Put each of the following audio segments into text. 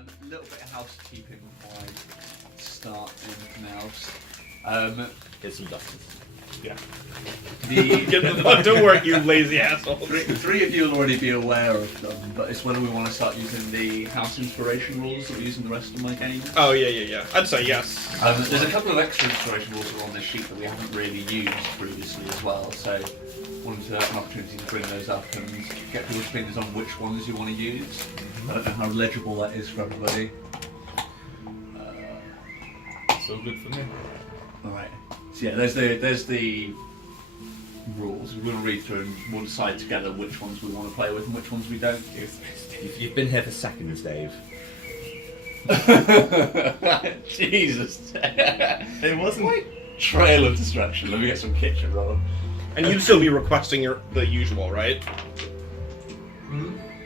A little bit of housekeeping before I start anything else. Get some dusters. Yeah. Get the fuck to work, you lazy asshole. Three of you will already be aware of them, but it's whether we want to start using the house inspiration rules that we use in the rest of my games. Oh, yeah. I'd say yes. There's a couple of extra inspiration rules that are on this sheet that we haven't really used previously as well, so wanted to have an opportunity to bring those up and get people's opinions on which ones you want to use. I don't know how legible that is for everybody. So good for me. Alright. So yeah, there's the rules. We're going to read through and we'll decide together which ones we want to play with and which ones we don't. You've been here for seconds, Dave. Jesus. It wasn't like trail of destruction. Let me get some kitchen roll. And you'd still be requesting the usual, right?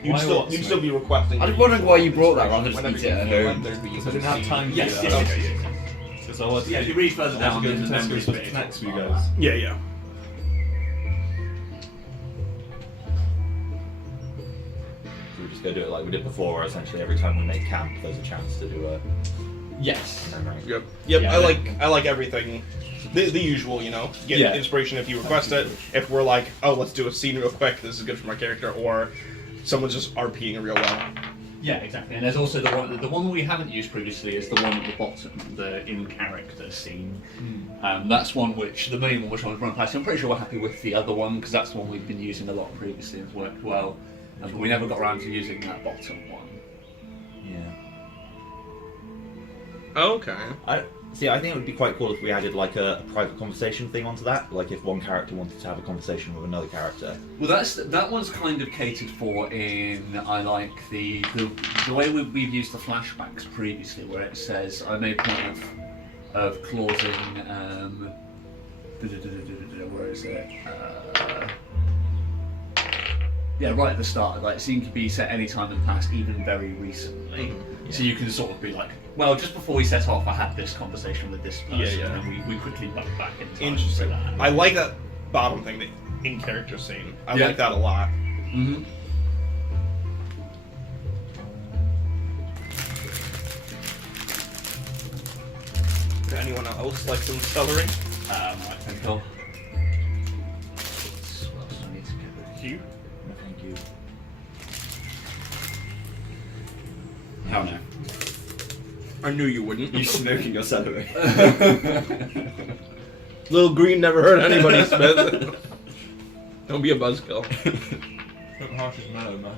You'd still be requesting. I was wondering why you brought that rather than Whenever just eat it at you home. because I didn't have time to Yes, do yes, that. yes. Because I was Yeah, if you read further down go in to the memory Tesco's for bit. snacks for you guys. Yeah. So we just go do it like we did before, where essentially every time we make camp, there's a chance to do a Yes. memory. Yep. Yeah, I like everything. The usual, you know. Get Yeah. inspiration if you request it. If we're like, oh, let's do a scene real quick. This is good for my character, or someone's just RPing real well. Yeah, exactly. And there's also the one we haven't used previously is the one at the bottom, the in-character scene. That's one which, the main one which I was running past. I'm pretty sure we're happy with the other one because that's the one we've been using a lot previously and it's worked well. But we never got around to using that bottom one. Yeah. Okay. I think it would be quite cool if we added like a private conversation thing onto that. Like if one character wanted to have a conversation with another character. Well, that one's kind of catered for in I like the way we've used the flashbacks previously, where it says I made point of clausing. Where is it? Yeah, right at the start. Like, scene could be set any time in the past, even very recently. So you can sort of be like, well, just before we set off, I had this conversation with this person, Yeah. and we quickly butt back in time. Interesting. For that. I like that bottom thing, the in-character scene. I Yeah. like that a lot. Mm-hmm. Anyone else like some celery? I think I'll. What else do I need to get? Hugh? No, thank you. Hell no. I knew you wouldn't. You smoking your celery. Little green never hurt anybody, Smith. Don't be a buzzkill. Don't harsh as mellow, man.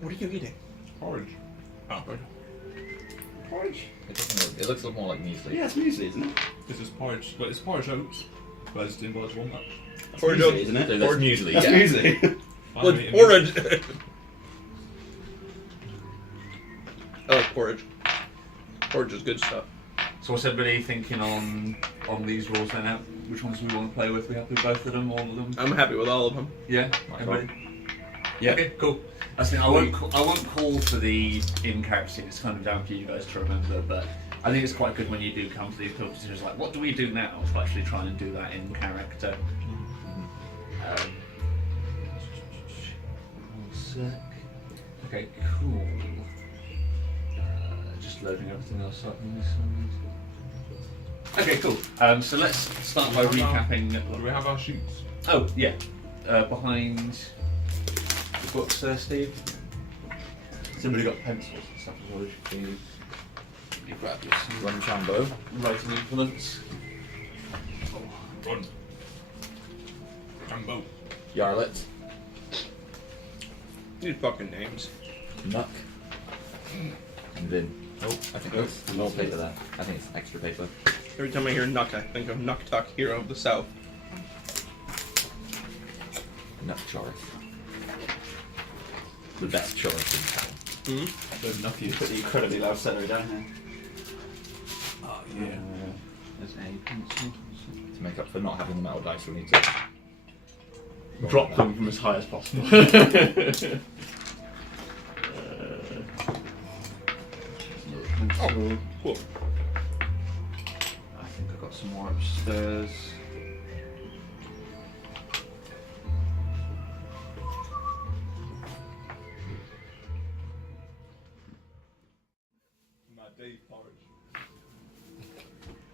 What are you eating? Porridge. Oh. Porridge? It doesn't look, it looks a lot more like muesli. Yeah, it's muesli, isn't it? This is porridge, but it's porridge oats. But it's in walnut. That's Porridge muesli, oat- isn't it? So that's muesli, That's yeah. muesli. Well, porridge. I like porridge. Porridge is good stuff. So what's everybody thinking on these rules then? Which ones do we want to play with? We happy with both of them, all of them? I'm happy with all of them. Yeah. Right, Everybody? Yeah. Okay, cool. I think I won't call for the in-character scene. It's kind of down for you guys to remember, but I think it's quite good when you do come to these decisions like, what do we do now? To actually try and do that in character. One sec. Okay, cool. Just loading everything else up on this one. Okay, cool. So let's start by recapping. Do we have our sheets? Oh, yeah. Behind the books there, Steve. Somebody got pencils and stuff as well. You grab your Run Chambo. writing implements. Run. Jumbo. Yarlet. These fucking names. Nuck. And Vin. Oh, I think it's more paper there. I think it's extra paper. Every time I hear Nuck, I think of Nuck Tuck, hero of the South. Nuck Choris. The best choice in town. Mm-hmm. Good enough you put the incredibly loud celery down here. Oh, yeah. There's a pencil. To make up for not having the metal dice, we need to Drop them from as high as possible. Oh, cool. I think I've got some more upstairs. Dave porridge.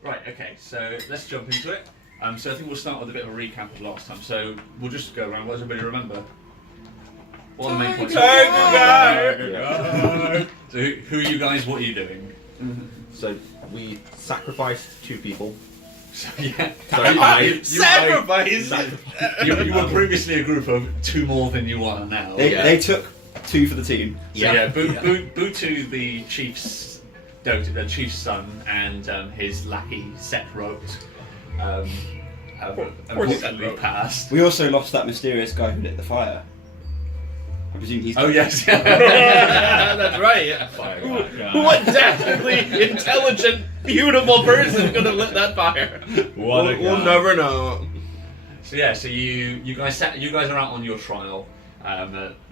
Right, okay, so let's jump into it. So I think we'll start with a bit of a recap of last time. So we'll just go around. What does everybody remember? What are the main points? So who are you guys? What are you doing? So we sacrificed 2 people. So yeah, Sorry, Sacrifice! you were previously a group of 2 more than you are now. They took 2 for the team. So yeah, Butu, the chief's son, and his lackey Set wrote. Have unfortunately passed. We also lost that mysterious guy who lit the fire. I presume he's. Oh yes, That's right. Yeah. Fire. What dastardly, intelligent, beautiful person could have lit that fire? We'll never know. So yeah, so you guys are out on your trial,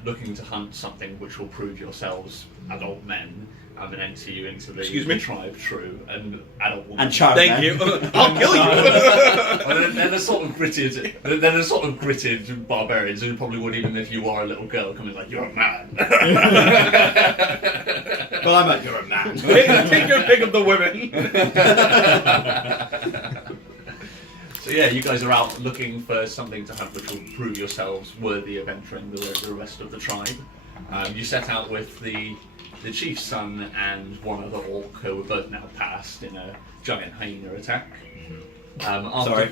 looking to hunt something which will prove yourselves adult men. And enter you into the tribe, true, and adult woman. And child. Thank you. I'll kill you. Well, they're the sort of gritted barbarians who probably would, even if you are a little girl, come in like, you're a man. Well, I'm like, you're a man. Take your pick of the women. So yeah, you guys are out looking for something to have which will prove yourselves worthy of entering the rest of the tribe. You set out with the chief's son and one other orc who were both now passed in a giant hyena attack. Sorry.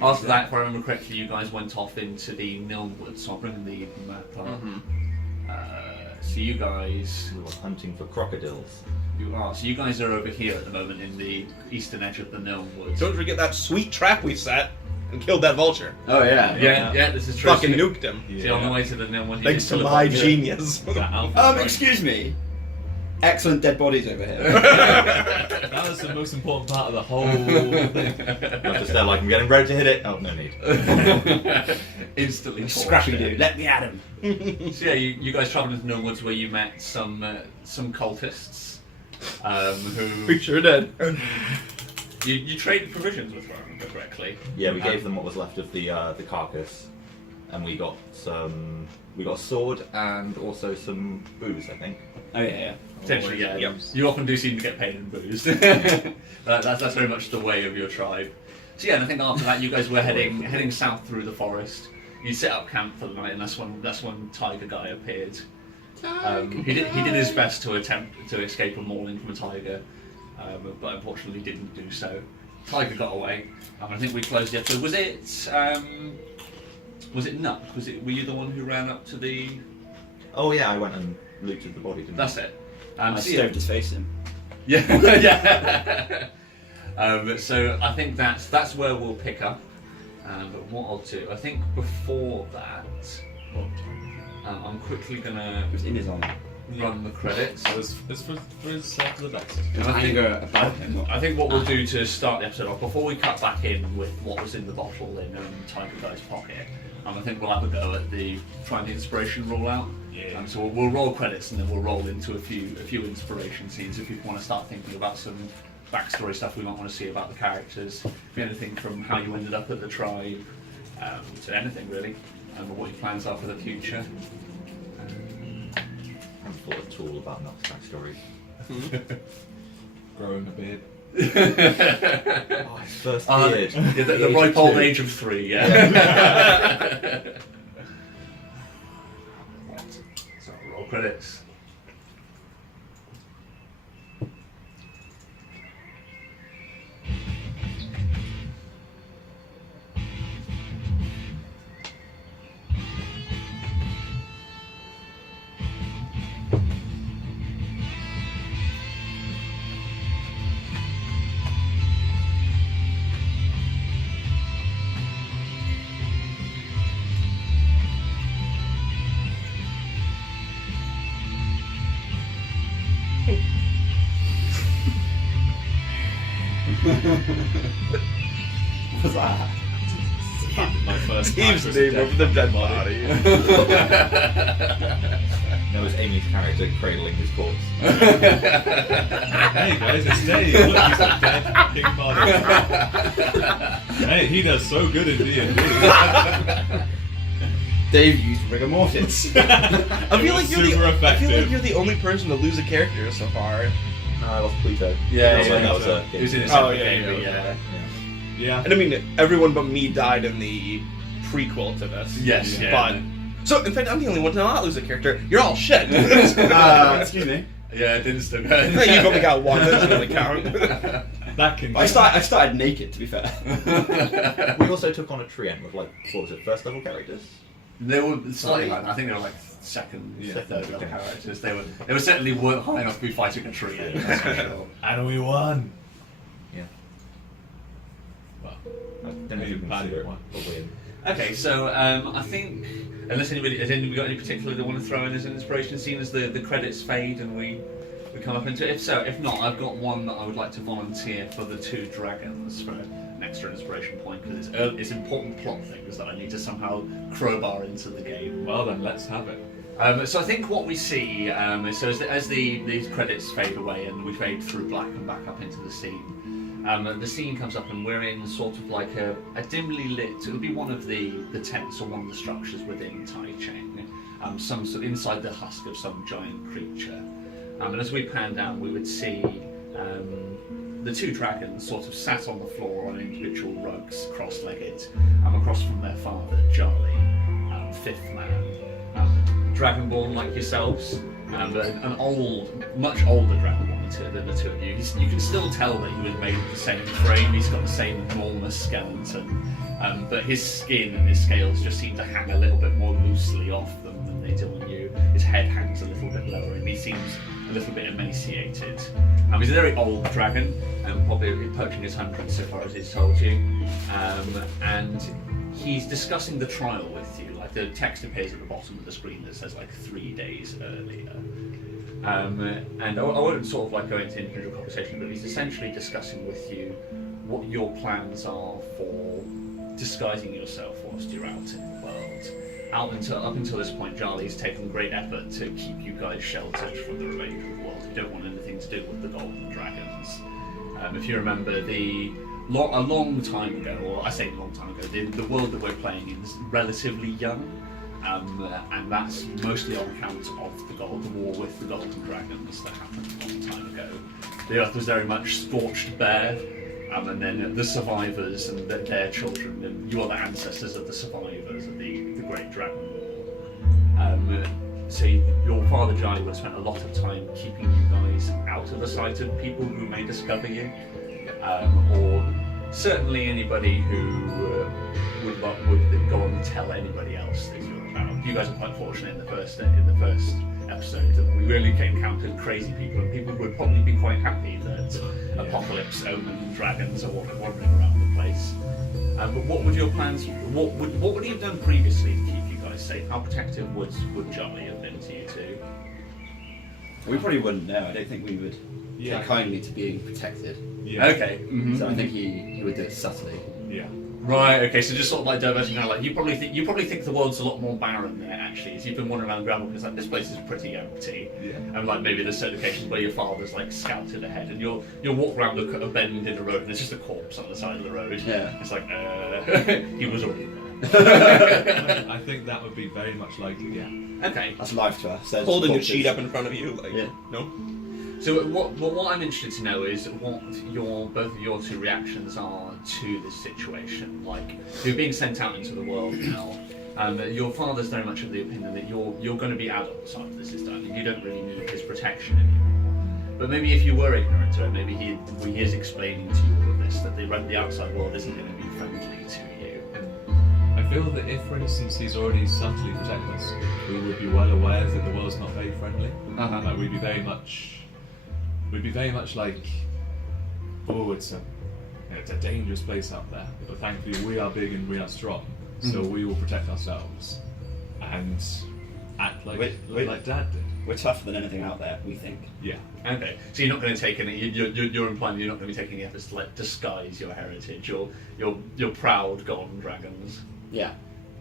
After that, if I remember correctly, you guys went off into the Nilnwood, so I'll bring the map up. So you guys... We were hunting for crocodiles. So you guys are over here at the moment in the eastern edge of the Nilnwood. Don't forget that sweet trap we set and killed that vulture. Oh yeah. Yeah, this is true. Fucking nuked him. See, on the way to the Nilnwood... Thanks to my genius. Excuse me. Excellent dead bodies over here. That was the most important part of the whole thing. Not just there like, I'm getting ready to hit it. Oh, no need. Instantly Scrappy forced it. dude, let me at him. So yeah, you guys travelled into Nilnwoods where you met some cultists who... We sure did. You traded provisions with them, if I remember correctly. Yeah, we gave them what was left of the carcass, and we got a sword and also some booze, I think. Oh yeah. Potentially, yeah. Yep. You often do seem to get paid in booze. That's very much the way of your tribe. So yeah, and I think after that you guys were heading south through the forest. You set up camp for the night, and that's when Tiger Guy appeared. He did his best to attempt to escape a mauling from a tiger, but unfortunately didn't do so. Tiger got away. I think we closed the episode. Was it Nut? Were you the one who ran up to the? Oh yeah, I went and looted the body, didn't That's it. I stoved his face in. Yeah, yeah. So I think that's where we'll pick up. But what I'll do, I think before that, I'm quickly gonna It was in his honor. run the credits. It's for the best. It was anger about him. I think what we'll do to start the episode off, before we cut back in with what was in the bottle in Tiger Guy's pocket, I think we'll have a go at trying the inspiration roll out. Yeah. So we'll roll credits and then we'll roll into a few inspiration scenes if people want to start thinking about some backstory stuff we might want to see about the characters. Anything from how you ended up at the tribe to anything really, and what your plans are for the future. I'm full of tool about Nut's backstory. Growing a beard. Oh, his first beard. Yeah, the ripe old age of 3, yeah. Right, so roll credits. What's that? My first Steve's practice name of over the dead body. That was Amy's character cradling his corpse. Hey guys, it's Dave. Look, he's a dead fucking body. Hey, he does so good in D&D. Dave used rigor mortis. I feel like super effective. you're the only person to lose a character so far. No, I lost Pluto. Yeah, that was yeah. a It was in a Oh, separate yeah, game, yeah, but yeah. Yeah. And I mean, everyone but me died in the prequel to this. Yes, yeah. But so, in fact, I'm the only one to not lose a character. You're all shit. Excuse me. Yeah, it didn't still You've only got one. That doesn't really count. That can. I started naked, to be fair. We also took on a trio of like, what was it, first level characters? They were slightly high. I think they were like second, third level characters. They were certainly weren't high enough to be fighting a tree. That's for sure. And we won. Yeah. Well, I don't know if maybe you can Paddy consider it won. a win. Okay, so I think unless anybody got any particular they want to throw in as an inspiration scene as the credits fade and we come up into it. If not, I've got one that I would like to volunteer for the two dragons for an extra inspiration point because it's important plot things that I need to somehow crowbar into the game. Well then, let's have it. So I think what we see is as these credits fade away and we fade through black and back up into the scene. The scene comes up and we're in sort of like a dimly lit. It would be one of the tents or one of the structures within Tai Cheng, some sort inside the husk of some giant creature. And as we pan down, we would see the two dragons sort of sat on the floor on individual rugs, cross-legged, across from their father, Charlie, fifth man, dragonborn like yourselves, and an much older dragonborn than the two of you. You can still tell that he was made of the same frame. He's got the same enormous skeleton, but his skin and his scales just seem to hang a little bit more loosely off them than they do on you. His head hangs a little bit lower, and he seems a little bit emaciated. He's a very old dragon, probably approaching his hundreds so far as he's told you, and he's discussing the trial with you. Like the text appears at the bottom of the screen that says like 3 days earlier. And I won't sort of like go into individual conversation, but he's essentially discussing with you what your plans are for disguising yourself whilst you're out in the world. Up until this point, Charlie's taken great effort to keep you guys sheltered from the remainder of the world. You don't want anything to do with the golden dragons. If you remember, a long time ago, or I say a long time ago, the world that we're playing in is relatively young. And that's mostly on account of the war with the golden dragons that happened a long time ago. The earth was very much scorched bare, and then the survivors and their children, and you are the ancestors of the survivors of the Great Dragon War. So your father, Johnny, would have spent a lot of time keeping you guys out of the sight of people who may discover you, or certainly anybody who would go on and tell anybody else that you're about. You guys are quite fortunate in the first episode that we really encountered crazy people and people who would probably be quite happy that apocalypse, omen, dragons are wandering around the place. But what would your plans? What would you have done previously to keep you guys safe? How protective would Charlie have been to you two? We probably wouldn't know. I don't think we would Yeah. take kindly to being protected. Yeah. Okay. Mhm. So I think he would do it subtly. Yeah. Right. Okay. So just sort of like diverting kind of like you probably think the world's a lot more barren there actually. As you've been wandering around gravel, because like this place is pretty empty. Yeah. And like maybe there's certain occasions where your father's like scouted ahead, and you'll walk around a bend in the road, and there's just a corpse on the side of the road. Yeah. It's like he was already there. I think that would be very much like Okay. That's life to us. There's Holding a corpses. sheet up in front of you, like Yeah. no. So what I'm interested to know is what both of your two reactions are to this situation. Like you're being sent out into the world now. Your father's very much of the opinion that you're going to be adults after this is done, and you don't really need his protection anymore. But maybe if you were ignorant to it, maybe he is explaining to you all of this, that the outside world isn't going to be friendly to you. I feel that if, for instance, he's already subtly protected us, we would be well aware that the world's not very friendly. Uh-huh. Like we'd be very much like, oh, it's a dangerous place out there. But thankfully, we are big and we are strong, so we will protect ourselves and act like like Dad did. We're tougher than anything out there, we think. Yeah. Okay, so you're not going to take any. You're implying that you're not going to be taking any efforts to like disguise your heritage. You're proud golden dragons. Yeah.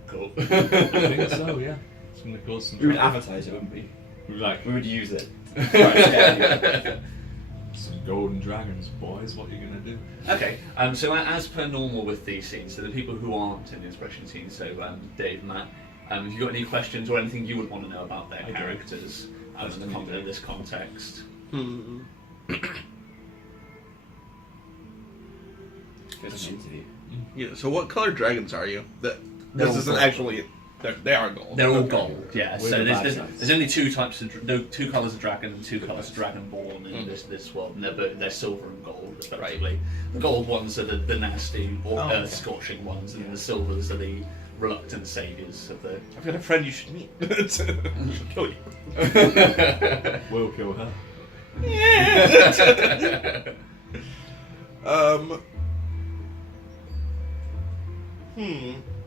Cool. I think so. Yeah. It's going to cause some. We would trouble. advertise it, wouldn't we? Like We would use it. Right, yeah. some golden dragons, boys. What are you going to do? Okay, so as per normal with these scenes, so the people who aren't in the inspiration scenes, so Dave, Matt, have you got any questions or anything you would want to know about their characters in this context? Good interview. Yeah. So what color dragons are you? They're This all isn't gold. actually. They are gold. They're all Okay. gold, yeah. We're So the there's, bad there's, guys. there's only two types of two colours of dragon and two colours of dragonborn in this world, and they're silver and gold respectively. The gold ones are the nasty or Oh, okay. scorching ones, and the silvers are the reluctant saviors of the. I've got a friend you should meet. She'll kill you. We'll kill her.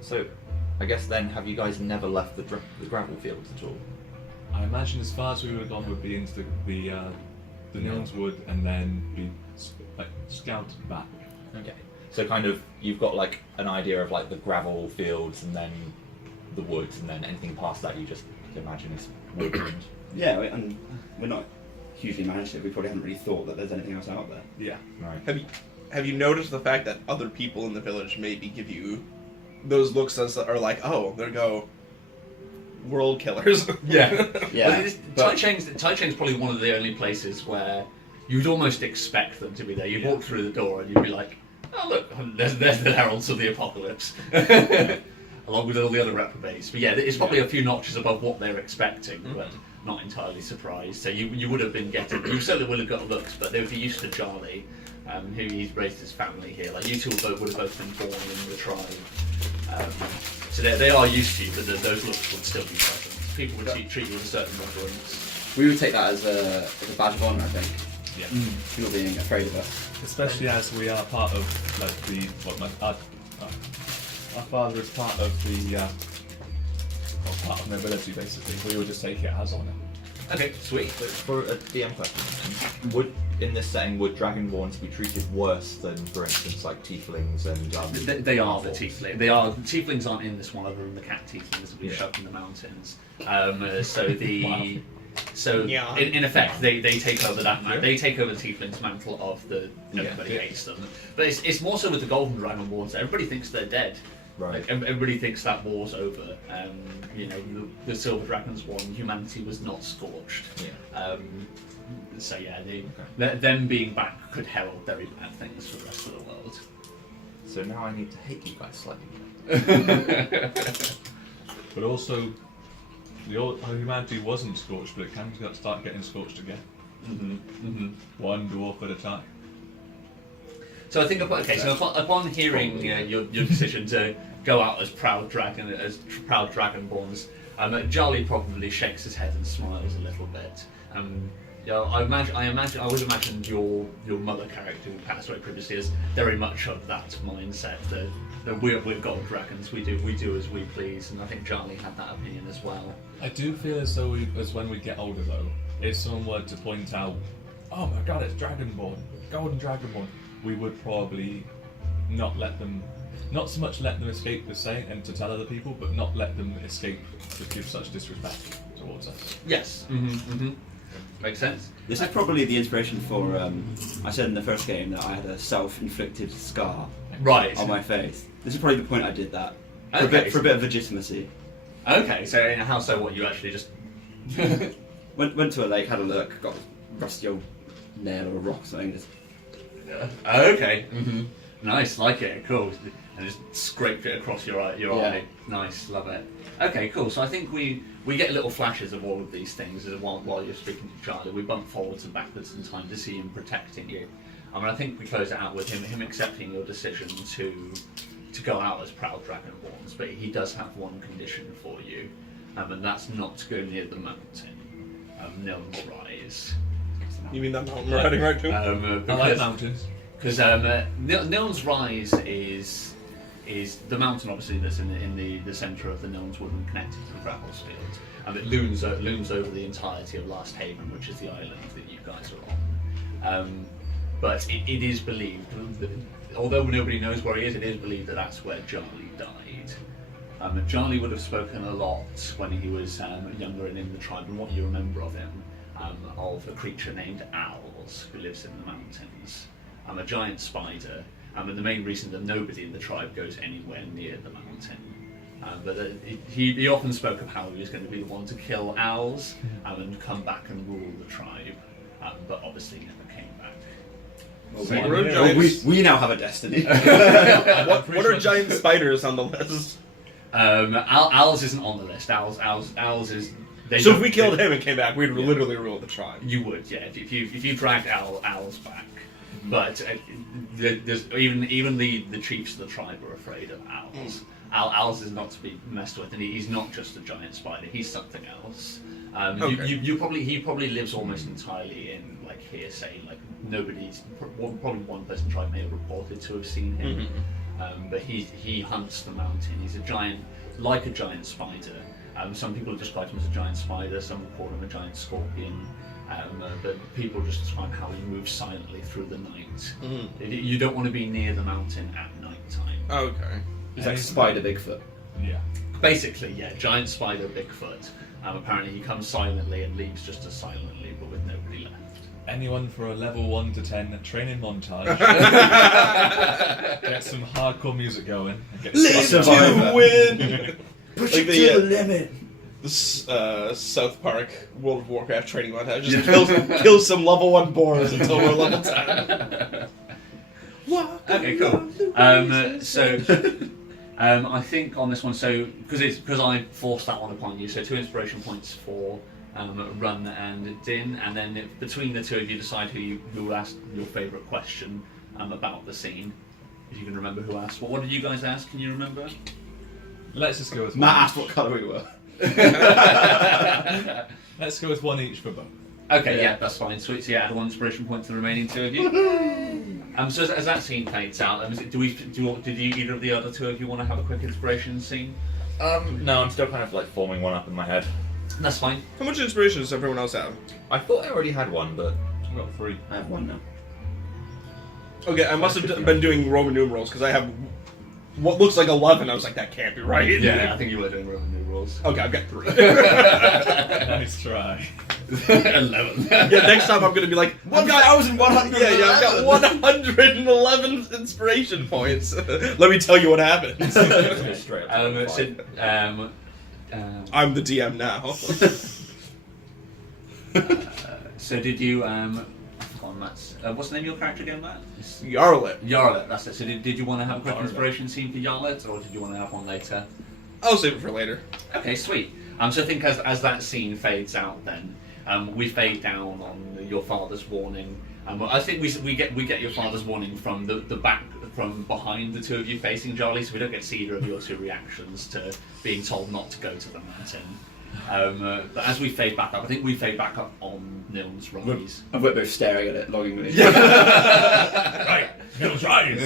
So, I guess then, have you guys never left the gravel fields at all? I imagine as far as we would have gone would be into the Nilns Wood and then be scouted back. Okay. So kind of, you've got like an idea of like the gravel fields and then the woods, and then anything past that you just imagine is woodland. Yeah, and we're not hugely imaginative. We probably haven't really thought that there's anything else out there. Yeah. Right. Have you noticed the fact that other people in the village maybe give you those looks that are like, oh, there go world killers? Yeah. Yeah, Tai Cheng's probably one of the only places where you'd almost expect them to be there. You'd walk through the door and you'd be like, oh look, there's the heralds of the apocalypse. Along with all the other reprobates. But yeah, it's probably a few notches above what they're expecting, but not entirely surprised. So you would have been getting, you certainly would have got looks, but they would be used to Charlie, who he's raised his family here. Like you two would have both been born in the tribe. So they are used to you, but those looks would still be present. People would treat you with a certain reverence. we would take that as a badge of honour, I think. Yeah. People being afraid of us. Especially as we are part of like our father is part of the part of nobility basically. We would just take it as honour. Okay, sweet. So for a DM question, would in this setting would dragonborns be treated worse than, for instance, like tieflings and? They are the tieflings. The tieflings aren't in this one other than the cat tieflings that we've shoved in the mountains. So the Wow. so Yeah. in effect they take over that they take over the tieflings mantle of the everybody Yeah. hates them. But it's more so with the golden dragonborns. Everybody thinks they're dead. Right. Like, everybody thinks that war's over. You know, the Silver Dragons won. Humanity was not scorched. Yeah. So yeah, them being back could herald very bad things for the rest of the world. So now I need to hate you guys slightly. But also, the old humanity wasn't scorched, but it can start getting scorched again. One dwarf at a time. So I think upon hearing your decision to go out as proud dragonborns, Charlie probably shakes his head and smiles a little bit. I would imagine your mother character who passed away previously is very much of that mindset that we're gold dragons. We do as we please, and I think Charlie had that opinion as well. I do feel as though as when we get older though, if someone were to point out, oh my god, it's dragonborn, golden dragonborn, we would probably not so much let them escape the saying and to tell other people, but not let them escape to give such disrespect towards us. Yes. Makes sense. This is probably the inspiration for. I said in the first game that I had a self-inflicted scar Right. on my face. This is probably the point I did that for, Okay. for a bit of legitimacy. Okay. So in how so? What you actually just? Went to a lake, had a look, got a rusty old nail or a rock or something. Just Okay. Nice, like it. Cool. And just scraped it across your eye. Eye. Nice, love it. Okay, cool. So I think we get little flashes of all of these things while you're speaking to Charlie. We bump forwards and backwards in time to see him protecting you. I think we close it out with him accepting your decision to go out as proud dragonborns, but he does have one condition for you, and that's not to go near the mountain, Niln's Rise. You mean that mountain we're heading right to? I like mountains. Because Niln's Rise is the mountain, obviously, that's in the centre of the Niln's Wood and connected to the Gravel's Field, and it looms over the entirety of Last Haven, which is the island that you guys are on. But it is believed, although nobody knows where he is, it is believed that that's where Charlie died. Charlie would have spoken a lot when he was younger and in the tribe, and what you remember of him, of a creature named Owls who lives in the mountains. A giant spider, and the main reason that nobody in the tribe goes anywhere near the mountain. But he often spoke of how he was going to be the one to kill owls and come back and rule the tribe. but obviously never came back. Well, So we- we're yeah. giants. we now have a destiny. What are giant spiders on the list? Owls isn't on the list. Owls is. So if we killed him and came back, we'd literally rule the tribe. You would, yeah. If you dragged owls back, but there's even the chiefs of the tribe are afraid of owls. Owls is not to be messed with, and he's not just a giant spider. He's something else. Okay. He probably lives almost entirely in like hearsay. Like probably one person tribe may have reported to have seen him, but he hunts the mountain. He's a giant, like a giant spider. Some people describe him as a giant spider, some will call him a giant scorpion, but people just describe how he moves silently through the night. You don't want to be near the mountain at night time. Okay. He's like Spider Bigfoot. Yeah. Basically, yeah, giant spider Bigfoot. Apparently he comes silently and leaves just as silently, but with nobody left. Anyone for a level 1 to 10 training montage? Get some hardcore music going. And get Live Survivor. to win! Push Like it the, to the limit. South Park World of Warcraft training montage. Just kill some level 1 boars until we're level 10. Okay, cool. I think on this one, so because I forced that one upon you, so 2 inspiration points for Run and Din, and then between the two of you decide who will ask your favourite question about the scene. If you can remember who asked. What did you guys ask? Can you remember? Let's just go with Matt one. asked what colour we were. Let's go with one each for both. Okay, yeah, that's fine. Sweet. So yeah, add 1 inspiration point to the remaining 2 of you. So as that scene fades out, did either of the other 2 of you want to have a quick inspiration scene? No, I'm still kind of like forming one up in my head. That's fine. How much inspiration does everyone else have? I thought I already had one, but I've got 3. I have one now. Okay, I must have been doing Roman numerals because I have what looks like 11. I was like, that can't be right. Yeah, I think you were doing Roman numerals. Okay, I've got 3. Nice try. 11. Yeah, next time I'm gonna be like 1,100. Yeah, I've got 111 inspiration points. Let me tell you what happened. straight up. I'm the DM now. So did you Matt's, what's the name of your character again, Matt? Yarlet. Yarlet, that's it. So did you want to have a quick Yarlet. inspiration scene for Yarlet, or did you want to have one later? I'll save it for later. Okay, sweet. So I think as that scene fades out, then we fade down on your father's warning. I think we get your father's warning from the back, from behind the 2 of you facing Charlie, so we don't get to see either of your 2 reactions to being told not to go to the mountain. But as we fade back up, I think we fade back up on Niln's rise. And we're both staring at it longingly. Right, Nil's rise.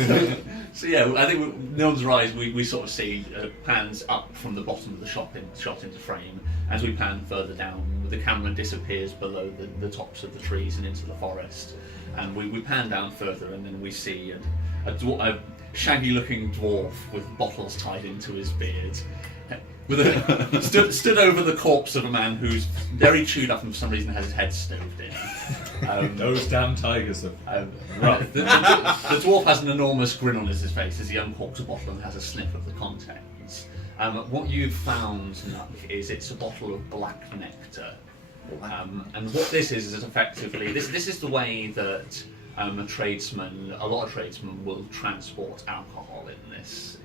So yeah, I think Niln's rise, we sort of see pans up from the bottom of the shot into frame. As we pan further down, the camera disappears below the tops of the trees and into the forest. And we pan down further, and then we see a shaggy-looking dwarf with bottles tied into his beard. Stood over the corpse of a man who's very chewed up and for some reason has his head stoved in. Those damn tigers are rough. The dwarf has an enormous grin on his face as he uncorks a bottle and has a sniff of the contents. What you've found, Nuck, is it's a bottle of black nectar. And what this is effectively this is the way that a lot of tradesmen will transport alcohol in this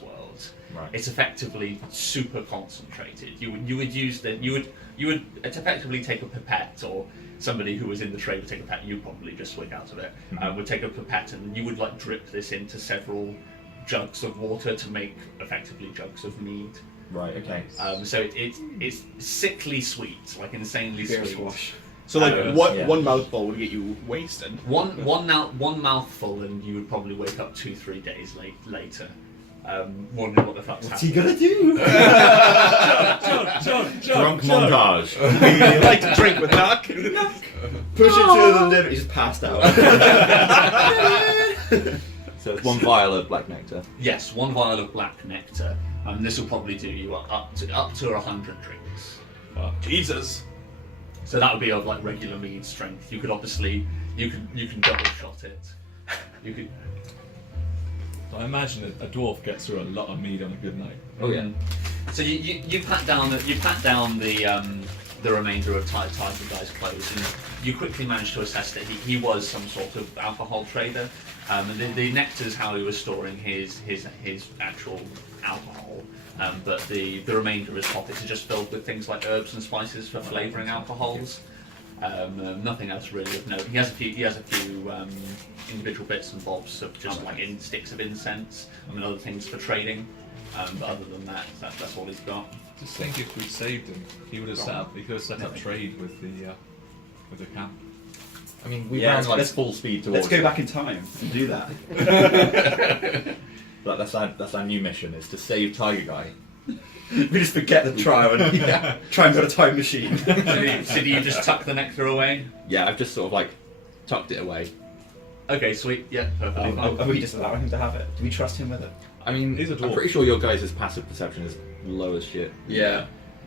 world. Right. It's effectively super concentrated. You would effectively take a pipette, or somebody who was in the trade would take a pipette. You'd probably just swig out of it. Would take a pipette, and you would like drip this into several jugs of water to make effectively jugs of mead. Right, okay. So it's sickly sweet, like insanely Beer sweet. squash. So like yeah. one mouthful would get you wasted. One mouthful, and you would probably wake up 2-3 days later, wondering what the fuck's What's he happening. gonna do? Drunk montage. You like to drink with Knock? Push it to the limit. He's passed out. So it's 1 vial of black nectar. Yes, 1 vial of black nectar. This will probably do you up to 100 drinks. Jesus. So that would be of like regular mead strength. You could obviously you can double shot it. You could. I imagine a dwarf gets through a lot of mead on a good night. Oh yeah. So you pat down the the remainder of Tiger Guy's clothes, and you quickly managed to assess that he was some sort of alcohol trader. And the nectar's how he was storing his actual alcohol, but the remainder of his pockets are just filled with things like herbs and spices for flavouring alcohols. Nothing else really of note. He has a few individual bits and bobs of just like sticks of incense and other things for trading. But other than that, that's all he's got. Just think if we'd saved him, he could have set up trade with the camp. I mean, we Yeah, ran like let's- full speed towards. Let's go it. back in time and do that. But that's our new mission: is to save Tiger Guy. We just forget the trial and try and build a time machine. So do you just tuck the nectar away? Yeah, I've just sort of like tucked it away. Okay, sweet. Yeah, perfectly fine. Are we just allowing him to have it? Do we trust him with it? I mean, He's a I'm dwarf. pretty sure your guys' passive perception is low as shit. Yeah.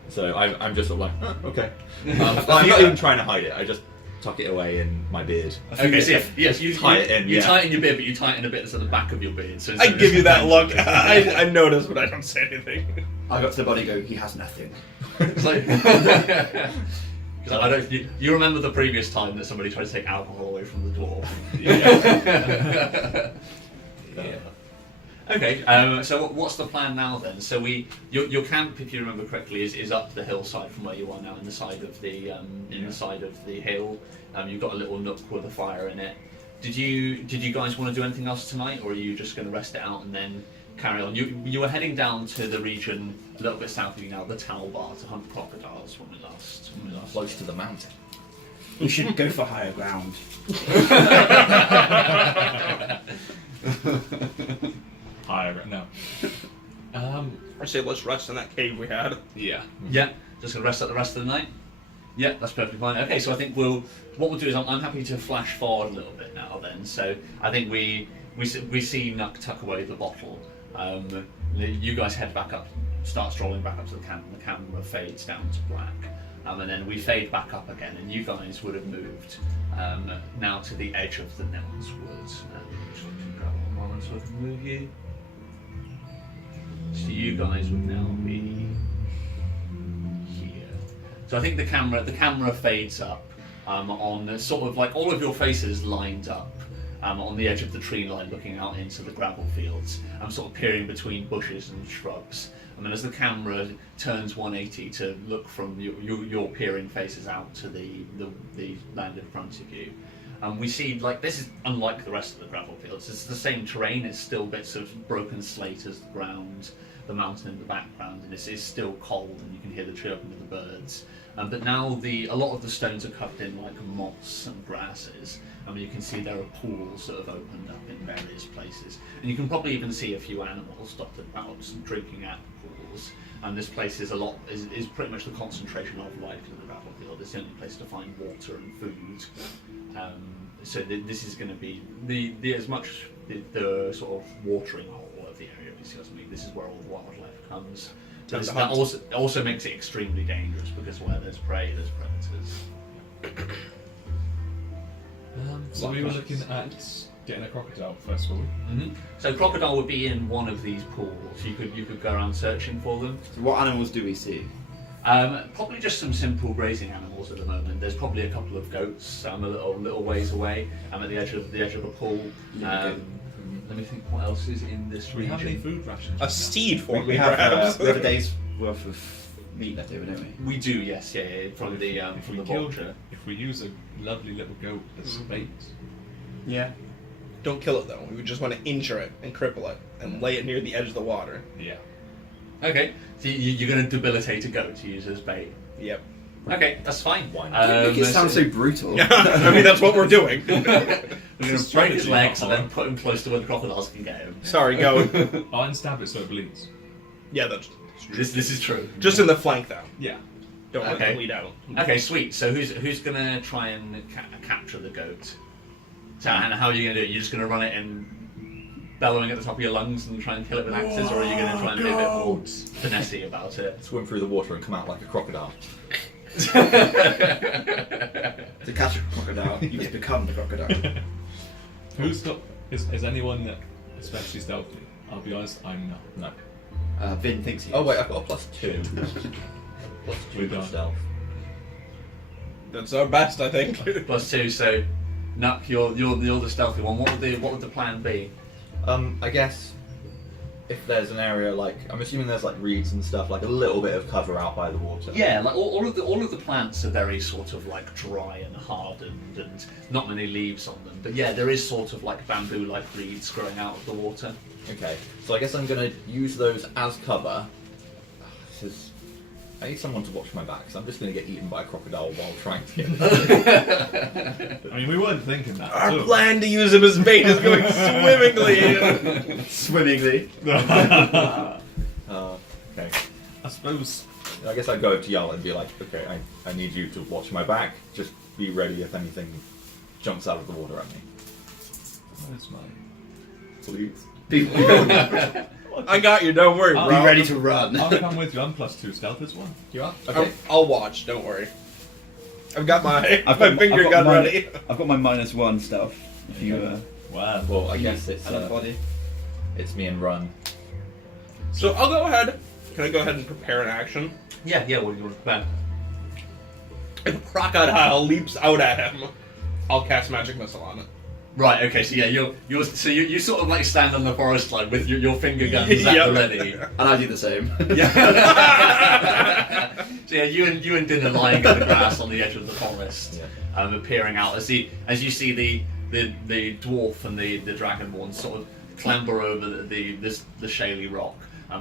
So I'm just sort of like, okay. I'm not even trying to hide it. I just tuck it away in my beard. Okay, so yes, you Tie it in, You yeah. tie it in your beard, but you tie it in a bit that's at the back of your beard. So I give you that look. I notice, but I don't say anything. I got to the body and go, he has nothing. It's like, 'cause I don't. You remember the previous time that somebody tried to take alcohol away from the dwarf? Yeah. Okay. So what's the plan now then? So your camp, if you remember correctly, is up the hillside from where you are now, in the side of the the side of the hill. You've got a little nook with a fire in it. Did you guys want to do anything else tonight, or are you just going to rest it out and then carry on? You were heading down to the region a little bit south of you now, the Towel Bar, to hunt crocodiles when we last. Close to the mountain. We should go for higher ground. Higher no. I say let's rest in that cave we had. Yeah. Yeah, just gonna rest out the rest of the night. Yeah, that's perfectly fine. Okay, so I think what we'll do is I'm happy to flash forward a little bit now. Then, so I think we see Nuck tuck away the bottle. You guys head back up, start strolling back up to the camp, and the camera fades down to black. And then we fade back up again, and you guys would have moved now to the edge of the Nelms Woods. Just grab one moment so I can move you. So you guys would now be here. So I think the camera fades up on the sort of like all of your faces lined up on the edge of the tree line, looking out into the gravel fields. I'm sort of peering between bushes and shrubs. And then as the camera turns 180 to look from your peering faces out to the land in front of you, we see, like, this is unlike the rest of the gravel fields. It's the same terrain. It's still bits of broken slate as the ground, the mountain in the background, and it's still cold, and you can hear the chirping of the birds. But now a lot of the stones are covered in like moss and grasses. You can see there are pools that have opened up in various places, and you can probably even see a few animals dotted about drinking at the pools. And this place is is pretty much the concentration of life in the gravel field. It's the only place to find water and food. So this is going to be the sort of watering hole of the area. If you see what I mean, this is where all the wildlife comes. But that also makes it extremely dangerous, because where there's prey, there's predators. So we were looking at getting a crocodile first, were we? So crocodile would be in one of these pools. You could go around searching for them. So what animals do we see? Probably just some simple grazing animals at the moment. There's probably a couple of goats a little ways away. I'm at the edge of a pool. Let me think what else is in this Do we region. have any food rations? A steed for We me, have perhaps. a day's worth of meat left over, don't we? We do, yes, yeah, from the If from we the kill- vulture. If we use a lovely little goat as bait, Yeah. Don't kill it though. We would just want to injure it and cripple it and lay it near the edge of the water. yeah. Okay, so you're going to debilitate a goat to use as bait. Yep. Okay, that's fine. Why not? Make it sound so brutal. I mean, that's what we're doing. We're going to break his legs and then horror. put him close to where the crocodiles can get him. Sorry, go. I'll unstab it so it bleeds. Yeah, that's This is true. just in the flank though. Yeah. Don't let Okay. it bleed out. Okay, sweet. So who's going to try and capture the goat? So, and how are you going to do it? You're just going to run it in bellowing at the top of your lungs and try and kill it with axes, or are you going to try and be a bit more finessey about it? Swim through the water and come out like a crocodile. To catch a crocodile, you just become the crocodile. Who's got? Is anyone especially stealthy? I'll be honest, I'm not. No. Vin thinks he Oh is. wait, I've got a +2. +2 We're to done. stealth. That's our best, I think. +2. So, Nuck, you're the stealthy one. What would the plan be? I guess if there's an area like, I'm assuming there's like reeds and stuff, like a little bit of cover out by the water. Yeah, like all of the plants are very sort of like dry and hardened, and not many leaves on them. But yeah, there is sort of like bamboo-like reeds growing out of the water. Okay, so I guess I'm gonna use those as cover. I need someone to watch my back, because I'm just gonna get eaten by a crocodile while trying to get there. I mean, we weren't thinking that. Our too. plan to use him as bait is going swimmingly. Swimmingly. Okay. I suppose. I guess I'd go up to Yal and be like, okay, I need you to watch my back. Just be ready if anything jumps out of the water at me. Where's my. Please. I got you. Don't worry, I'll bro. Be ready to run. I'll come with you. I'm +2 stealth as well. You are? I'll, Okay. I'll watch. Don't worry. I've got my I've my got- finger I've got gun my- ready. I've got my -1 stealth. If you Wow. Well, I guess it's body. it's me and Run. So I'll go ahead. Can I go ahead and prepare an action? Yeah. What do you want to plan? If a crocodile leaps out at him, I'll cast magic missile on it. Right. Okay. So yeah, you sort of like stand on the forest line with your finger guns at Yep. the ready. And I do the same. Yeah. So yeah, you and Din are lying in the grass on the edge of the forest, Yeah. peering out as you see the dwarf and the dragonborn sort of clamber over the shaly rock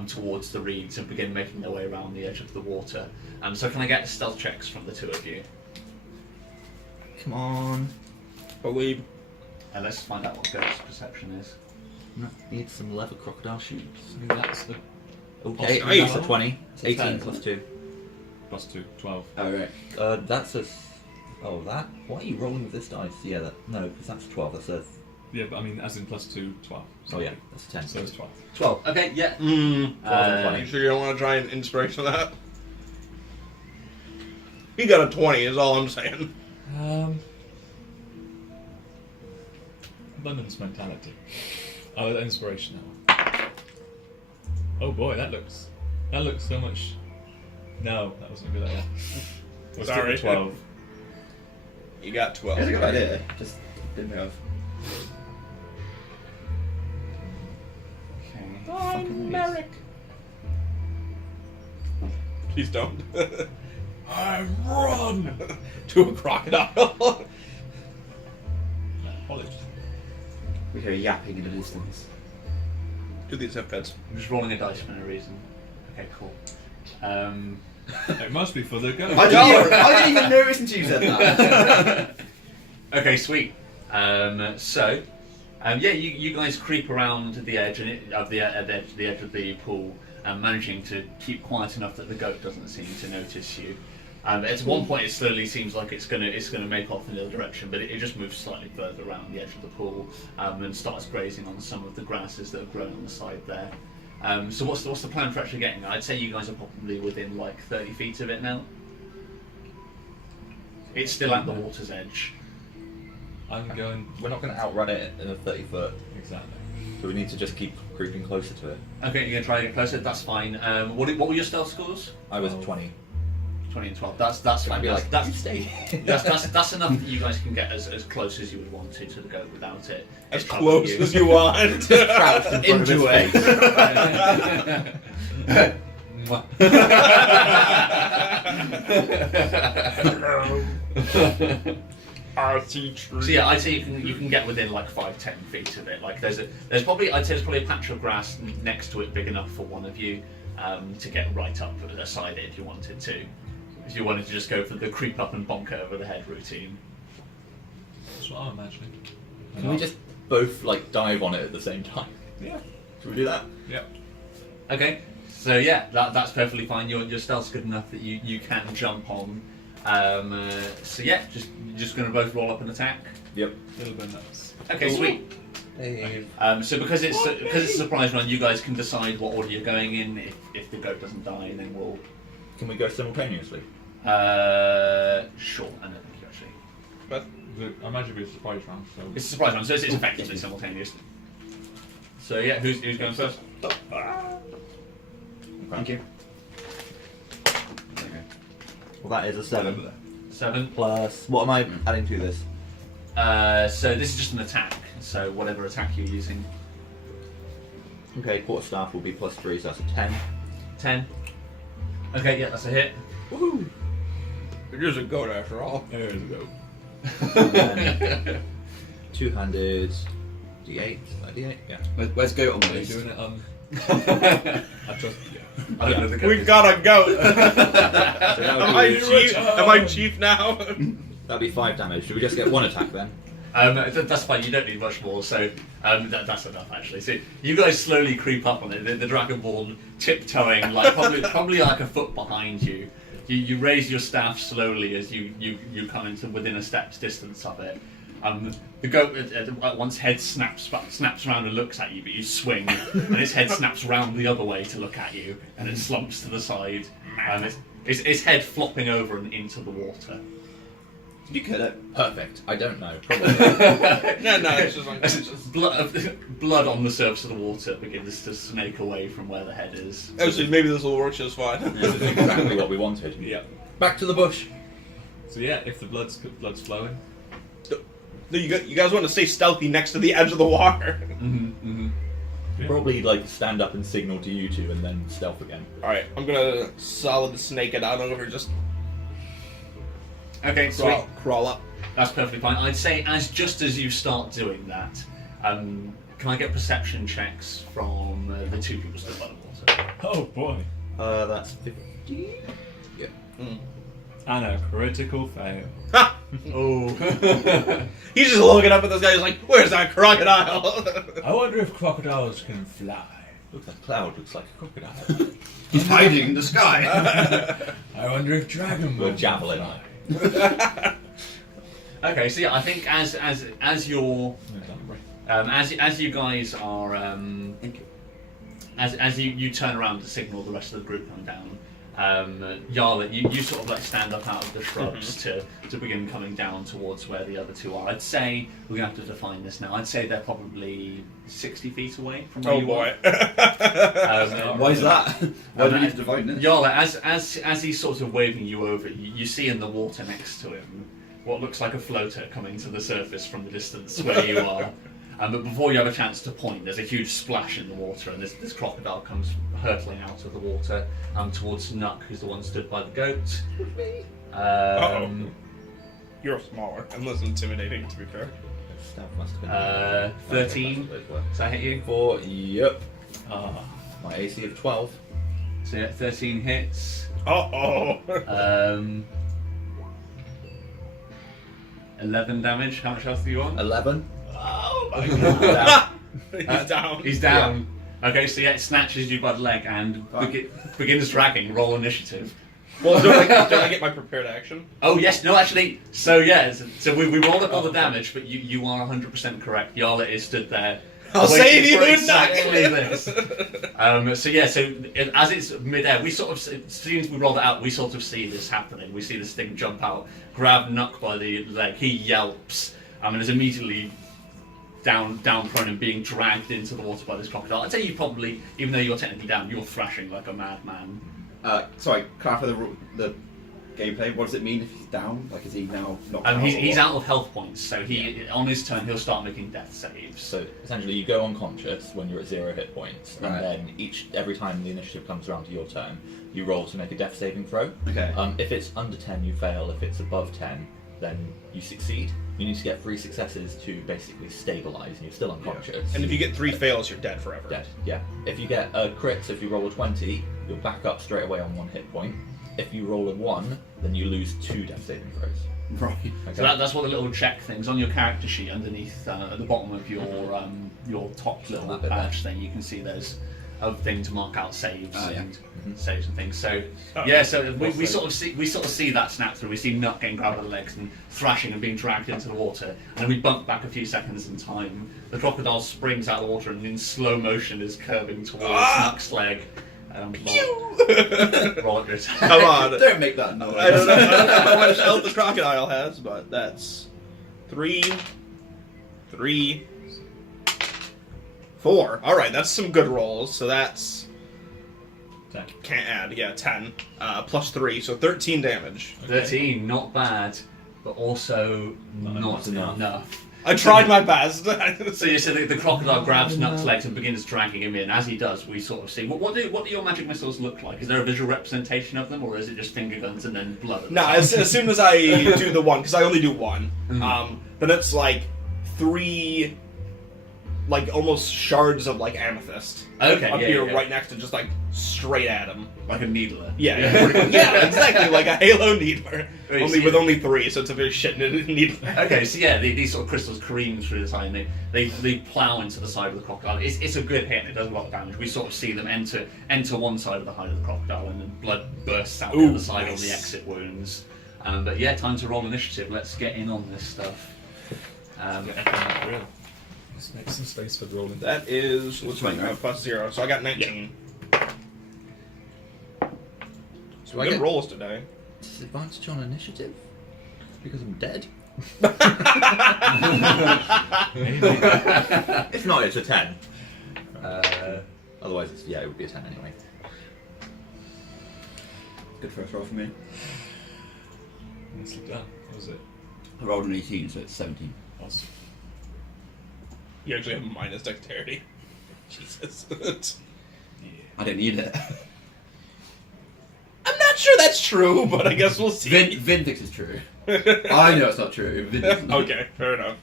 towards the reeds and begin making their way around the edge of the water. So can I get stealth checks from the two of you? Come on. Believe. And let's find out what ghost perception is. Need some leather crocodile shoes. I mean, that's the Okay, Nice. that's a 20. It's a 18 10. plus 2. +2, 12. Oh right. That's a. Oh, that. Why are you rolling with this dice? Yeah, no, because that's 12. That's a. Yeah, but I mean, as in +2, 12. Oh, yeah, that's a 10. So it's 12. 12. Okay. Yeah. 12 and 20. You sure you don't want to try an inspiration of that? He got a 20, is all I'm saying. Abundance mentality. Oh, inspiration now. Oh boy, that looks so much. No, that wasn't a good idea. Let's stick Sorry. with 12. You got 12. It's a good idea. Just didn't have. Okay. Please don't. I run to a crocodile. Apologies. We hear yapping in the distance. Do these have pets? I'm just rolling a dice for no reason. Okay. Cool. It must be for the ghost. I didn't even notice until you said that. Okay, sweet. You guys creep around the edge of the edge of the pool, managing to keep quiet enough that the goat doesn't seem to notice you. At one point, it slowly seems like it's gonna make off in the other direction, but it just moves slightly further around the edge of the pool and starts grazing on some of the grasses that have grown on the side there. So what's the plan for actually getting it? I'd say you guys are probably within like 30 feet of it now. It's still at the water's edge. I'm going. We're not going to outrun it in a 30 foot. Exactly. So we need to just keep creeping closer to it. Okay, you're gonna try to get closer. That's fine. What were your stealth scores? I was Oh. 20. 20 and 12. That's Can I fine. be like, That's you stay? that's enough that you guys can get as close as you would want to the goat without it. As It's close you. as you want. Crouched in front of Into its it. Mwah. So yeah, I'd say you can get within like 5-10 feet of it. Like there's probably a patch of grass next to it big enough for one of you to get right up aside it if you wanted to. If you wanted to just go for the creep up and bonk over the head routine. That's what I'm imagining. Can we just both like dive on it at the same time? Yeah. Should we do that? Yep. Okay, so yeah, that's perfectly fine. Your stealth's good enough that you can jump on. So yeah, you're just going to both roll up and attack. Yep. Little bit nuts. Okay, sweet. Hey. So because it's a surprise run, you guys can decide what order you're going in. If the goat doesn't die, then we'll. Can we go simultaneously? Sure. I don't think you actually. But I imagine it's a surprise round, so. It's a surprise run, so it's effectively simultaneous. So yeah, who's going first? Thank you. Well, that is a 7. 7. Plus, what am I adding to this? So this is just an attack. So whatever attack you're using. Okay, quarterstaff will be +3, so that's a 10. 10. Okay, yeah, that's a hit. Woohoo! It is a goat after all. There's a go. And then two-handed D8. Is that D8? Yeah. Where's goat on the Are you list? doing it I trust you. I don't know the We've got a goat. So that would Am I be, chief? Am I chief now? that'd be 5 damage. Should we just get 1 attack then? That's fine. You don't need much more. So that's enough actually. So you guys slowly creep up on it. The Dragonborn tiptoeing, like probably like a foot behind you. You raise your staff slowly as you come into within a step's distance of it. The goat at once head snaps around and looks at you, but you swing, and its head snaps round the other way to look at you, and it slumps to the side, and its head flopping over and into the water. Did you kill it? Perfect. I don't know. Probably. No, it's just unconscious. Blood on the surface of the water begins to snake away from where the head is. Actually, maybe this will work just fine. This is exactly what we wanted. Yeah. Back to the bush. So yeah, if the blood's flowing. No, you guys want to stay stealthy next to the edge of the water. Yeah. Probably like stand up and signal to you two, and then stealth again. All right, I'm gonna solid snake it out over. Just Okay, sweet. crawl up. That's perfectly fine. I'd say just as you start doing that, can I get perception checks from the two people stood by the water? Oh boy. That's 50. Yeah. And a critical fail. Ha! Oh. He's just looking up at this guy. He's like, "Where's that crocodile?" I wonder if crocodiles can fly. Looks like cloud. Looks like a crocodile. He's hiding in the sky. I wonder if dragon With a will javelin. fly. Okay, so yeah, I think as you're as you guys are as you turn around to signal the rest of the group coming down, Yarla, you sort of like stand up out of the shrubs to begin coming down towards where the other two are. I'd say we're gonna have to define this now. I'd say they're probably 60 feet away from where Oh you boy. are. Why is that? Why do we need to divide this? Yarla, as he's sort of waving you over, you see in the water next to him what looks like a floater coming to the surface from the distance where you are. But before you have a chance to point, there's a huge splash in the water, and this crocodile comes hurtling out of the water towards Nuck, who's the one stood by the goat. You're smaller and less intimidating, to be fair. Staff must have been 13. Does that hit you? 4. Yep. My AC of 12. So yeah, 13 hits. Oh. 11 damage. How much else do you want? 11. Oh my Down. He's down. He's down. Okay, so yeah, it snatches you by the leg and begins dragging. Roll initiative. Well, don't I get my prepared action? Oh yes, no, actually. So yeah, so we rolled up all the damage, but you are 100% correct. Yarla is stood there. I'll waiting save you, for exactly Nuck. this. So yeah, so as it's midair, we sort of, as soon as we roll it out, we sort of see this happening. We see this thing jump out, grab Nuck by the leg. He yelps, and is immediately down prone and being dragged into the water by this crocodile. I'd say you probably, even though you're technically down, you're thrashing like a madman. Sorry, clarify the gameplay. What does it mean if he's down? Like, is he now knocked out? He's out of health points, so on his turn he'll start making death saves. So essentially, you go unconscious when you're at 0 hit points, Right. and then every time the initiative comes around to your turn, you roll to make a death saving throw. Okay. If it's under 10, you fail. If it's above 10, then you succeed. You need to get 3 successes to basically stabilize, and you're still unconscious. And if you get 3 fails, you're dead forever. Dead. Yeah. If you get a crit, so if you roll a 20, you'll back up straight away on 1 hit point. If you roll a 1, then you lose 2 death saving throws. Right. Okay. So that's what the little check things on your character sheet underneath at the bottom of your top little That bit badge thing. You can see there's a thing to mark out saves Oh, yeah. and saves and things. So Oh, yeah, so we sort of see that snap through. We see Nuck getting grabbed by the legs and thrashing and being dragged into the water, and then we bump back a few seconds in time. The crocodile springs out of the water and in slow motion is curving towards Nuck's leg. Roll your attack. Come on. Don't make that noise. I don't know how much health the crocodile has, but that's 3, 4. All right, that's some good rolls. So that's Can't add. Yeah, 10 plus 3, so 13 damage. 13, not bad, but also not enough. enough. I tried my best. So you said the crocodile grabs Nut's legs and begins dragging him in. As he does, we sort of see what do your magic missiles look like? Is there a visual representation of them, or is it just finger guns and then blood? No, as soon as I do the one, because I only do one, then it's like 3, like almost shards of like amethyst. Okay, Appear yeah. right next to just like straight at him. Like a needler. Yeah, yeah, exactly, like a Halo needler. Right, Only so with you- only 3, so it's a very shit needler. Okay, so yeah, these sort of crystals careen through the side and they plough into the side of the crocodile. It's a good hit and it does a lot of damage. We sort of see them enter one side of the hide of the crocodile and then blood bursts out the other side on the exit wounds. But yeah, time to roll initiative. Let's get in on this stuff. Let's make some space for the rolling. That is, what's my plus 0, so I got 19. So I Good get rolls today. disadvantage on initiative because I'm dead. If not, it's a 10. Otherwise, it would be a 10 anyway. Good first roll for me. Nicely done. What was it? I rolled an 18, so it's 17. Awesome. You actually have minus dexterity. Jesus. I don't need it. I'm not sure that's true, but I guess we'll see. Vin thinks it's true. I know it's not true. Vin doesn't. Okay, fair enough.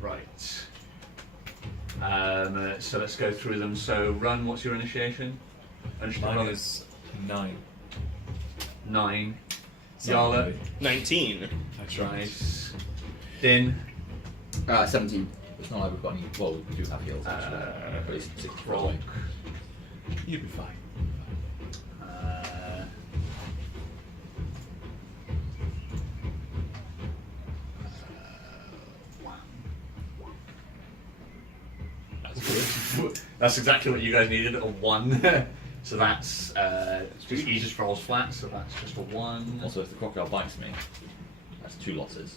Right. So let's go through them. So, Run, what's your initiation? Initiative Mine roll is 9. 9. Sorry. Yarla. 19. That's right. Nice. Din. 17. It's not like we've got any. Well, we do have heals actually. But it's 60 foot Rock. away. You'll be fine. That's good. That's exactly what you guys needed, a 1. So that's he just rolls flat, so that's just a 1. Also, if the crocodile bites me, that's 2 losses.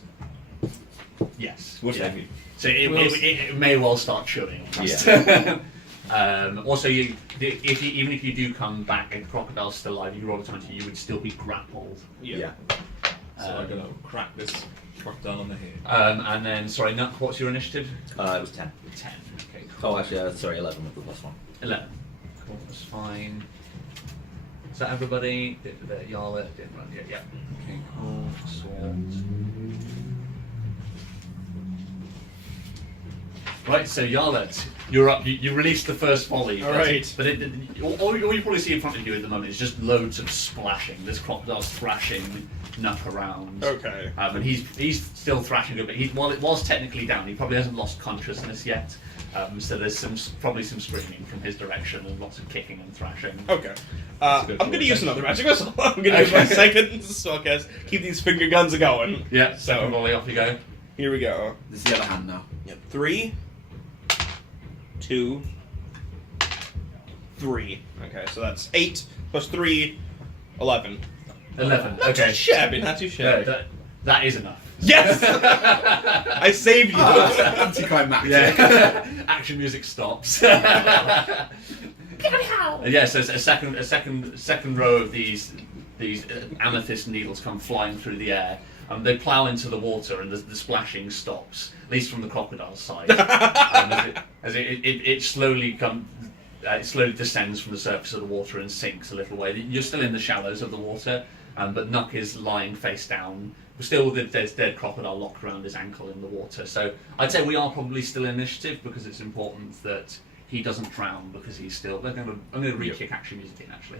Yes. What's yeah. that? So it may well start chewing. Yeah. Also, even if you do come back and the crocodile's still alive, you roll a 20, you would still be grappled. So I'm gonna crack this crocodile on the head. And then, sorry, Nut, what's your initiative? It was 10. 10. Okay, cool. Oh, actually, sorry, 11 with the plus 1. 11. Cool, that's fine. Is that everybody? Yarla didn't run yet. Yeah. Okay, cool. Swords. Right, so Yarlet, you're up. You released the first volley. All right. But all you probably see in front of you at the moment is just loads of splashing. This crocodile's thrashing Nut around. Okay. And he's still thrashing a bit. Whilst technically down, he probably hasn't lost consciousness yet. So there's probably some screaming from his direction and lots of kicking and thrashing. Okay. That's good I'm for gonna use attention. another magic missile. I'm gonna use my second, so I guess keep these finger guns going. Yeah, second volley, off you go. Here we go. This is the other hand now. Yep. 3, 2, 3. Okay, so that's 8 plus 3, 11. 11. Not Okay. too shabby, not too shabby. No, that is enough. Yes! I saved you. Anticlimactic. Yeah. Action music stops. Yeah, so it's a second row of these amethyst needles come flying through the air. They plough into the water, and the splashing stops, at least from the crocodile's side. As it slowly it slowly descends from the surface of the water and sinks a little way. You're still in the shallows of the water, but Nuck is lying face down. Still with the dead crocodile locked around his ankle in the water. So I'd say we are probably still in initiative because it's important that he doesn't drown because he's still. I'm going to re-kick action music in actually.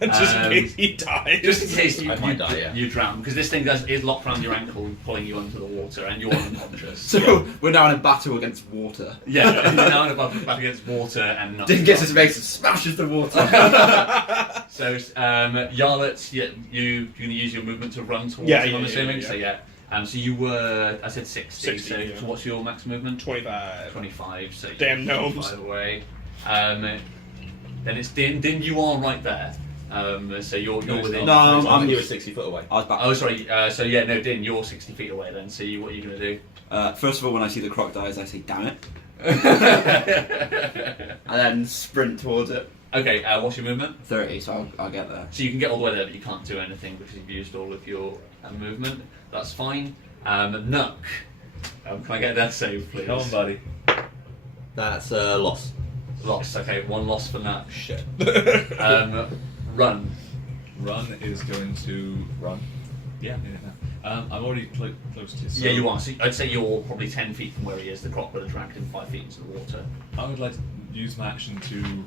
Just in case he dies. Just in case I might die, yeah. you drown, because this thing is locked around your ankle, pulling you under the water, and you're unconscious. So we're now in a battle against water. Yeah, you're now in a battle against water and nothing. Din gets his face and smashes the water. So, Yarlet, you're going to use your movement to run towards Yeah, him, yeah, I'm yeah, assuming. yeah. So yeah. So you were, I said 60. 60, so, yeah. so what's your max movement? 25. 25. So Damn you're gnomes. 25 away. Then it's Din. Din, you are right there. So you're within. No, I'm- You were 60 foot away. I was back. Oh, sorry. So yeah, no, Din, you're 60 feet away then. So what are you going to do? First of all, when I see the crocodiles, I say, "Damn it!" and then sprint towards it. Okay, what's your movement? 30, so I'll get there. So you can get all the way there, but you can't do anything because you've used all of your movement. That's fine. Nuck, can I get that save, please? Come on, buddy. That's a loss. Loss. Okay, one loss for Nuck. Shit. Run. Run is going to run. Yeah. I'm already close to. So Yeah, you are. So I'd say you're probably 10 feet from where he is. The crocodile dragged him 5 feet into the water. I would like to use my action to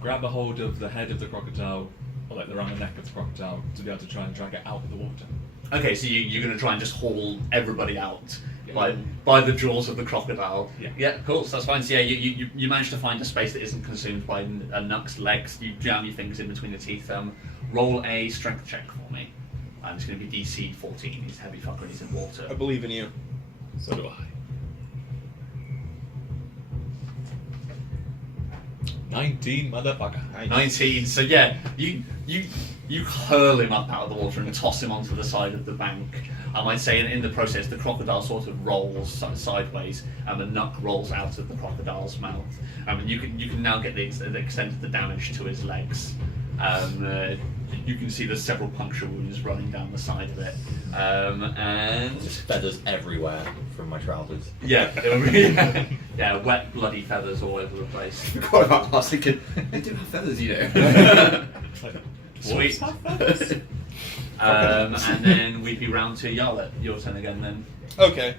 grab a hold of the head of the crocodile, or like around the neck of the crocodile, to be able to try and drag it out of the water. Okay, so you're going to try and just haul everybody out Yeah. by the jaws of the crocodile. Yeah. Cool. So that's fine. So yeah, you managed to find a space that isn't consumed by Nuck's legs. You jam your fingers in between the teeth. Roll a strength check for me. It's going to be DC 14. He's a heavy fucker and he's in water. I believe in you. So do I. 19, motherfucker. 19. So yeah, you hurl him up out of the water and toss him onto the side of the bank. I'd say in the process, the crocodile sort of rolls sideways, and the Nuck rolls out of the crocodile's mouth. And you can now get the extent of the damage to his legs. You can see there's several puncture wounds running down the side of it, and Just feathers everywhere from my trousers. yeah, wet bloody feathers all over the place. God, I was thinking, they do have feathers, you know. Sweet. And then we'd be round to Yarlet. Your turn again then. Okay.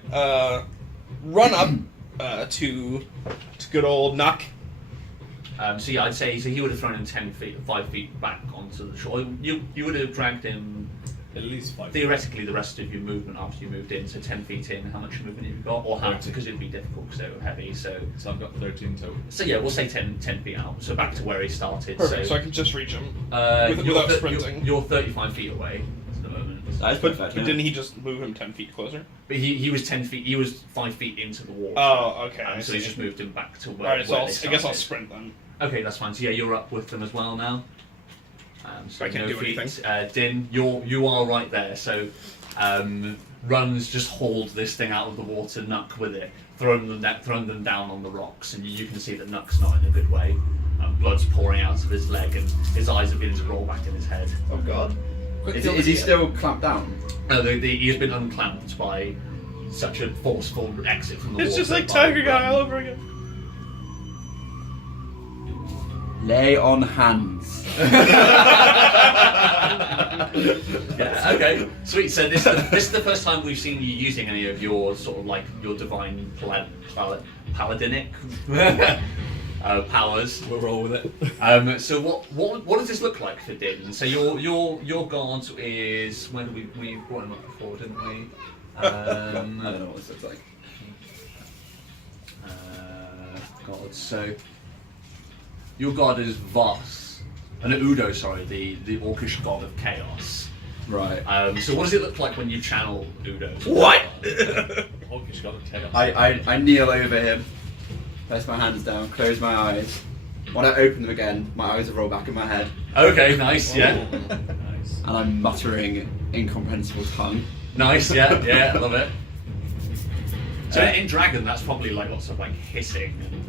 Run up to good old Nuck. So yeah, I'd say so he would have thrown him 5 feet back onto the shore. You would have dragged him At least 5. theoretically the rest of your movement after you moved in. So 10 feet in. How much movement have you got? Or how? 30. Because it'd be difficult because they were heavy. So So I've got 13 total. yeah, we'll say 10 feet out. So back to where he started. Perfect. So I can just reach him You're without th- sprinting. You're 35 feet away at the moment. That is But perfect. didn't he just move him 10 feet closer? But he was 10 feet. He was 5 feet into the water. Oh, okay. I So he's see. just moved him back to where. Alright, so where I they guess I'll started. sprint then. Okay, that's fine. So yeah, you're up with them as well now. So I can't do anything. Din, you are right there. So Run's just hauled this thing out of the water, Nuck with it, thrown them down on the rocks, and you can see that Nuck's not in a good way. Blood's pouring out of his leg, and his eyes are beginning to roll back in his head. Oh God. Is he still clamped down? He's been unclamped by such a forceful exit from the water. It's just like by Tiger Guy Run. all over again. Lay on hands. Yeah, okay, sweet. So this is the first time we've seen you using any of your sort of like your divine paladinic powers. We'll roll with it. So what does this look like for Din? So your guard is when we brought him up before, didn't we? I don't know what this looks like. God, so your god is Voss, Udo, sorry, the orcish god of chaos. Right. So what does it look like when you channel Udo? What? Orcish god of chaos. I kneel over him, place my hands down, close my eyes. When I open them again, my eyes will roll back in my head, Okay, nice, yeah. Nice. and I'm muttering incomprehensible tongue. Nice, yeah, I love it. So in Dragon, that's probably like lots of like hissing and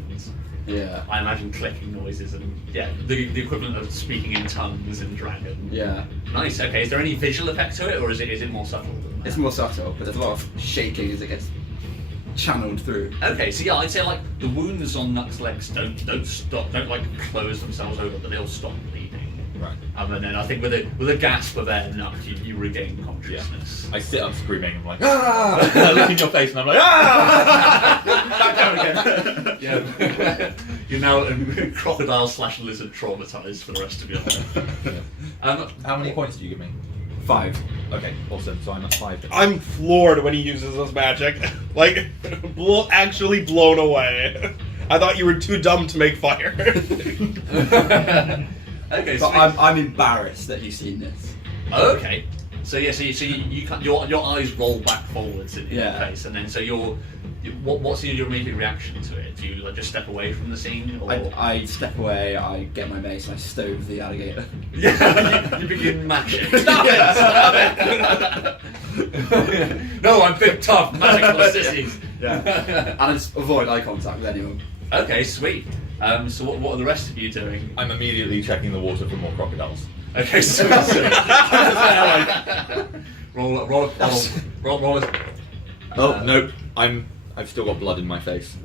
Yeah. I imagine clicking noises and yeah, the equivalent of speaking in tongues in Dragon. Yeah. Nice. Okay. Is there any visual effect to it, or is it more subtle than that? It's more subtle, but there's a lot of shaking as it gets channeled through. Okay. So yeah, I'd say like the wounds on Nuck's legs don't like close themselves over, but they'll stop bleeding. Right. And then I think with a gasp of air, Nuck, you regain consciousness. I sit up screaming. I'm like, ah! I look in your face and I'm like, ah! Back down again. Yeah. You're now crocodile/lizard traumatized for the rest of your life. How many points do you give me? 5. Okay, awesome. So I'm at 5. I'm floored when he uses his magic. Like, actually blown away. I thought you were too dumb to make fire. Okay, But so I'm embarrassed that he's seen this. okay. So yeah, so you can't, your eyes roll back forwards in your Yeah. face, and then so what's your immediate reaction to it? Do you like just step away from the scene, or I step away, I get my mace, and I stove the alligator. yeah, you begin mashing? Stop it! No, I'm big, tough, magical sissies. Yeah. And I just avoid eye contact with anyone. Okay, sweet. So what are the rest of you doing? I'm immediately checking the water for more crocodiles. Okay, sweet. roll. Oh nope, I've still got blood in my face.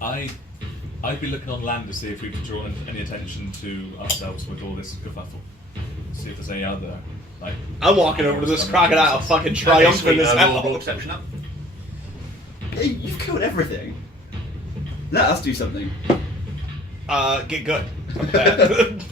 I'd be looking on land to see if we can draw any attention to ourselves with all this kerfuffle. See if there's any other like. I'm walking over to this crocodile, fucking triumphant as Roll hell. perception up. Hey, you've killed everything. Let us do something. Get good. Bad.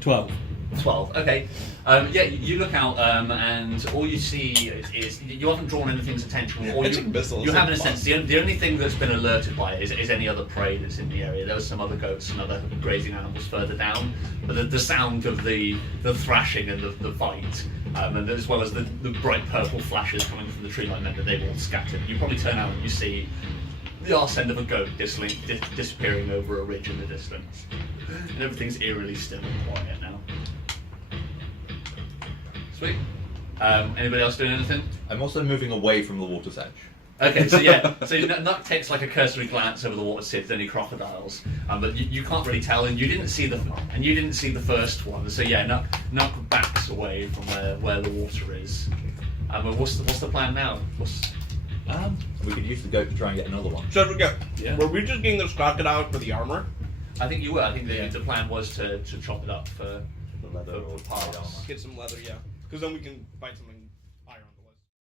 12. 12. Okay. Yeah, you look out, and all you see is you haven't drawn anything's attention. Or Magic missiles you are have, in a fun. sense, the only thing that's been alerted by it is any other prey that's in the area. There was some other goats and other grazing animals further down, but the sound of the thrashing and the fight, and as well as the bright purple flashes coming from the tree line meant that they've all scattered. You probably turn out and you see the arse end of a goat disappearing over a ridge in the distance, and everything's eerily still and quiet now. Sweet. Anybody else doing anything? I'm also moving away from the water's edge. Okay, so yeah, so Nuck takes like a cursory glance over the water to see if there's any crocodiles, but you can't really tell, and you didn't see the first one. So yeah, Nuck backs away from where the water is. But what's the plan now? We could use the goat to try and get another one. So we go. Yeah. Were we just getting this crocodile for the armor? I think you were. I think the plan was to chop it up for The leather or parts. armor. Get some leather, yeah. Because then we can fight something